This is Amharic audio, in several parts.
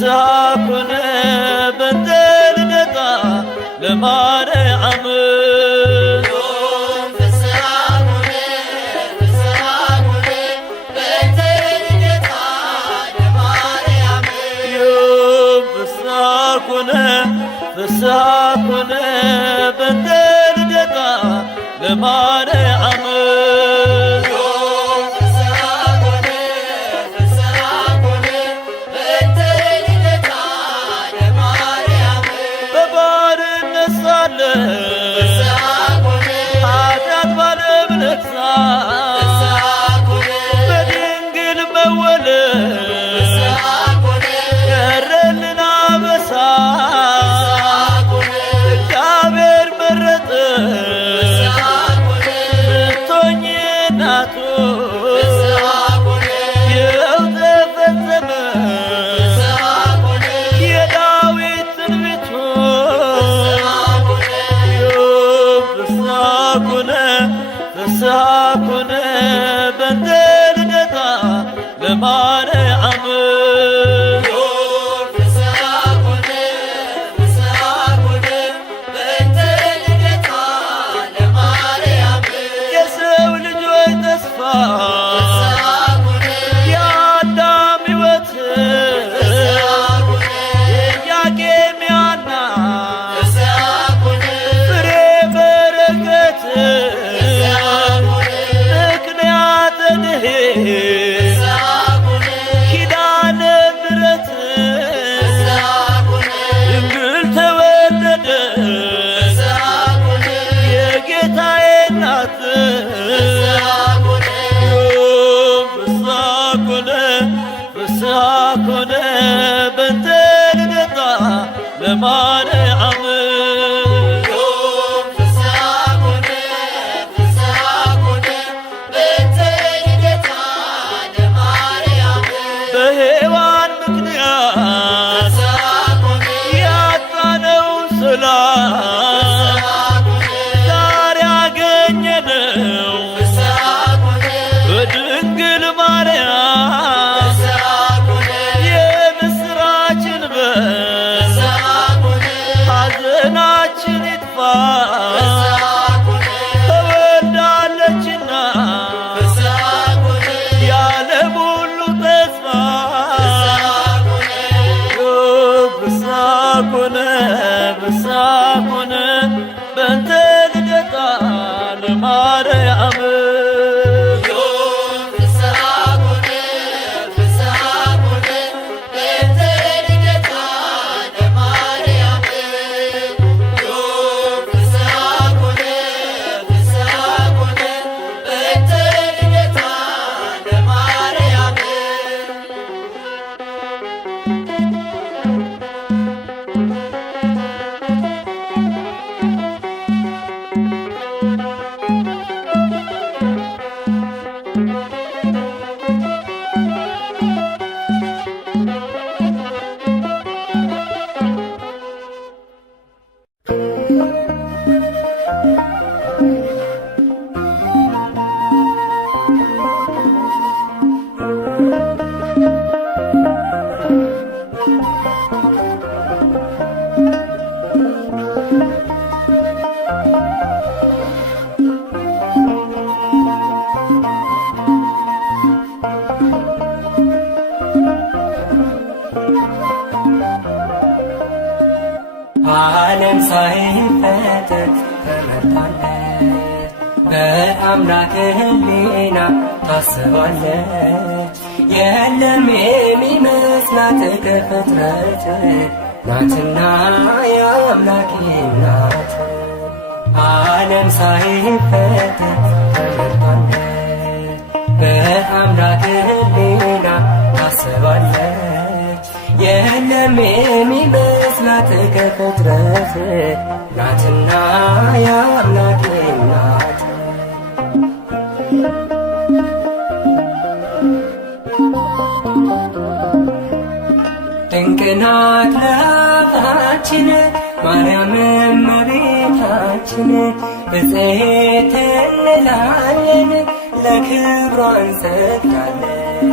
ፍስሐ ኮነ በእንተ ልደታ ለማርያም ፍስሐ ኮነ በእንተ ልደታ ለማርያም በባርነት ሳለን ኃጢአት ባለም ነግሣ በድንግል መወለድ ቀረልን አበሳ ፍስሐ ኮነ በእንተ ልደታ ለማርያም የሰው ልጆች ተስፋ የአዳም ሕይወት ኢያቄም ሐና ፍሬ በረከት ኪዳነ ምሕረት ድንግል ተወለደች የጌታዬ እናት ፍስሐ ኮነ በእንተ ልደታ ለማርያም በሔዋን ምክንያት ያጣነውን ሰላም ዛሬ አገኘነው በድንግል ማርያም የምስራችን በል ሐዘናችን ይጥፋ ተወልዳለችና የዓለም ሁሉ ተስፋ ፍስሐ ኮነ በእንተ ልደታ ለማርያም ዓለም ሳይፈጠር ተመርጣለች፣ በአምላክ ሕሊና ታስባለች። የለም የሚመስላት ከፍጥረት ናትና የአምላክ ናት። ዓለም ሳይፈጠር ተመርጣለች፣ በአምላክ ሕሊና ታስባለች። የለም የሚመስላት ከፍጥረት ናትና የአምላክ ናት። ድንቅ ናት ለአፋችን ማርያም እመቤታችን፣ ብፅዕት እንላለን ለክብሯ እንሰግዳለን።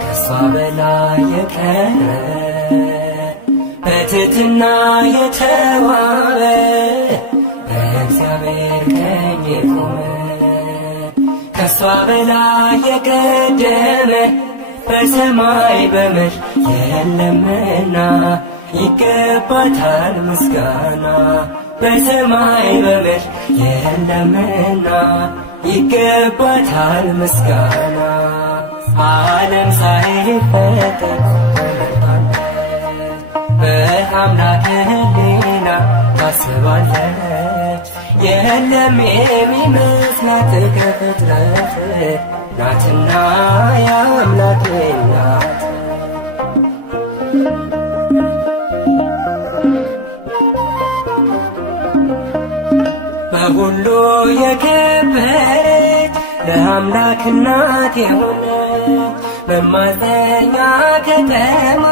ከሷ በላይ የቀረ በትሕትና የተዋበ በእግዚአብሔር ቀኝ የቆመ ከሷ በላይ የቀደመ በሰማይ በምድር የለምና ይገባታል ምስጋና። በሰማይ በምድር የለምና ይገባታል ምስጋና። ዓለም ሳይፈጠር በአምላክ ሕሊና ታስባለች። የለም የሚመስላት ከፍጥረት ናትና የአምላክ ናት። በሁሉ የከበረች ለአምላክ እናት የሆነች መማፀኛ ከተማ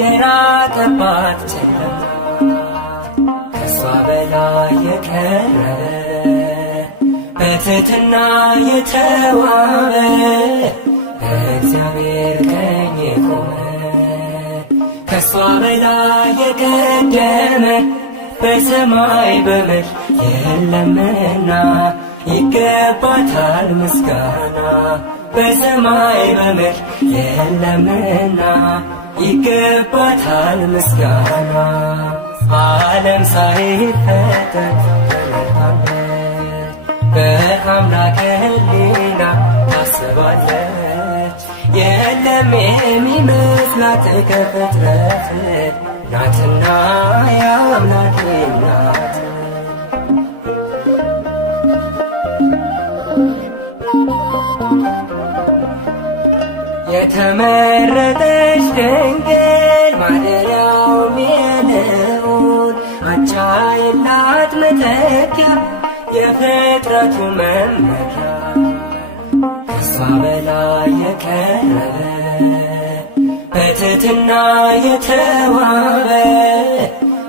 የራቀባት ጨለማ ከሷ በላይ የቀረበ በትሕትና የተዋበ በእግዚአብሔር ቀኝ የቆመ ከሷ በላይ የቀደመ በሰማይ በምድር የለምና ይገባታል ምስጋና። በሰማይ በምድር የለምና ይገባታል ምስጋና። ዓለም ሳይፈጠር በአምላክ ሕሊና ታስባለች። የለም የሚመስላት ከፍጥረት ናትና የአምላክ ናት። የተመረጠች ድንግል ማደሪያውም የልዑል አቻ የላት መተኪያ የፍጥረቱ መመኪያ ከሷ በላይ የቀረበ በትሕትና የተዋበ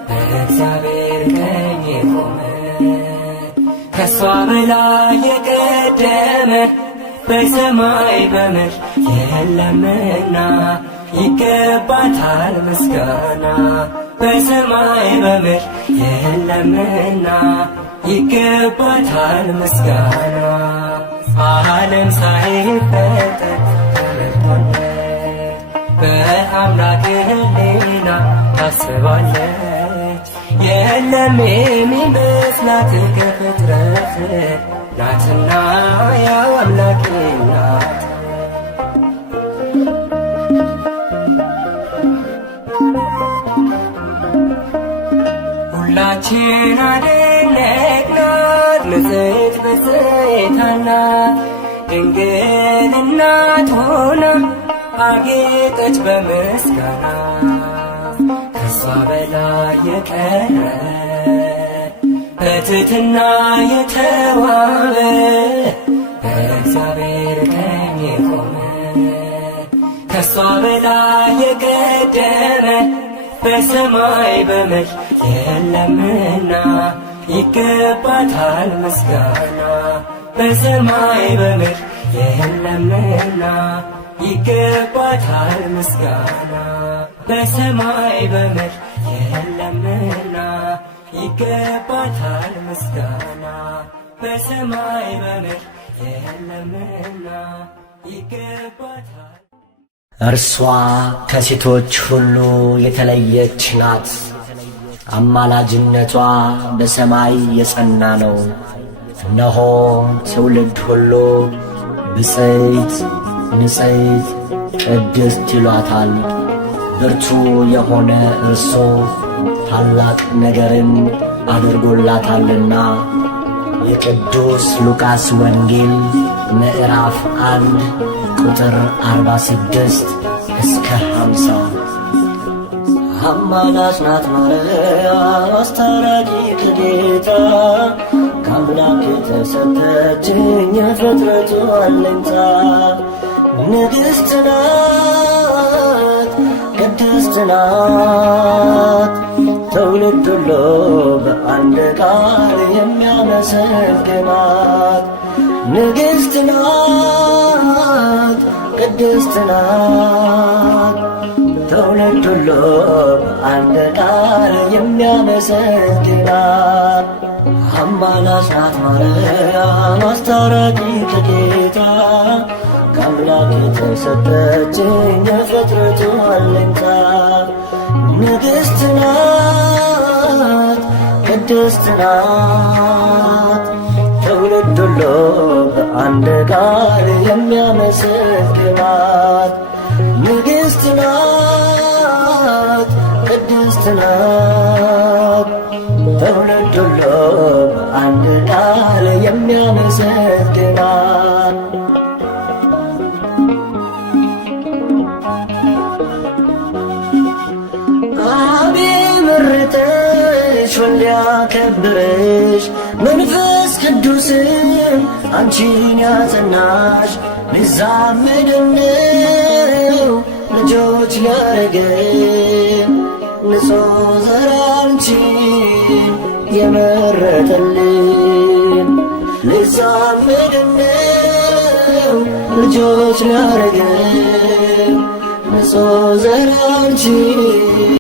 በእግዚአብሔር ቀኝ የቆመ ከሷ በላይ የቀደመ በሰማይ በምድር የለምና ይገባታል ምስጋና። በሰማይ በምድር የለምና ይገባታል ምስጋና። ዓለም ሳይፈጠር በአምላክ ሕሊና ታስባለች። የለም የሚመስላት ከፍጥረት ናትና የአምላክ ናት። ሁላችን አደነቅናት ንጽሕት ብፅዕት ናት ድንግል እናት ሆና አጌጠች በምስጋና ከሷ በላይ የቀረ በትሕትና የተዋበ በእግዚአብሔር ቀኝ የቆመ ከሷ በላይ የቀደመ በሰማይ በምድር የለምና ይገባታል ምስጋና። በሰማይ በምድር የለምና ይገባታል ምስጋና። በሰማይ በምድር የለምና ይገባታል ምስጋና። በሰማይ በምድር የለምና ይገባታል። እርሷ ከሴቶች ሁሉ የተለየች ናት። አማላጅነቷ በሰማይ የጸና ነው። እነሆ ትውልድ ሁሉ ብፅዕት ንጽሕት ቅድስት ይሏታል። ብርቱ የሆነ እርሱ ታላቅ ነገርን አድርጎላታልና። የቅዱስ ሉቃስ ወንጌል ምዕራፍ 1 ቁጥር 46 እስከ 50። አማላጅ ናት ማርያም አስታራቂ ከጌታ ከአምላክ የተሰጠችኝ የፍጥረቱ አለኝታ። ንግሥት ናት ቅድስት ናት ትውልድ ሁሉ በአንድ ቃል የሚያመሰግናት። ንግሥት ናት ቅድስት ናት ትውልድ ሁሉ በአንድ ቃል የሚያመሰግናት አማላጅ ናት ማርያም አስታራቂ ከጌታ ከአምላክ የተሰጠችኝ የፍጥረቱ አለኝታ ንግሥት ናት ቅድስት ናት ትውልድ ሁሉ በአንድ ቃል የሚያመሰግናት ንግሥት ናት ቅድስት ናት ትውልድ ሁሉ በአንድ ቃል የሚያመሰግናት አብ መረጠሽ ወልድ ያከበረሽ መንፈስ ቅዱስም አንቺን ያጸናሽ ሊዛመደን ነው ልጆች ሊያረገን ንጹሕ ዘር አንቺን የመረጠልን ሊዛመደን ነው ልጆች ሊያረገን ንጹሕ ዘር አንቺን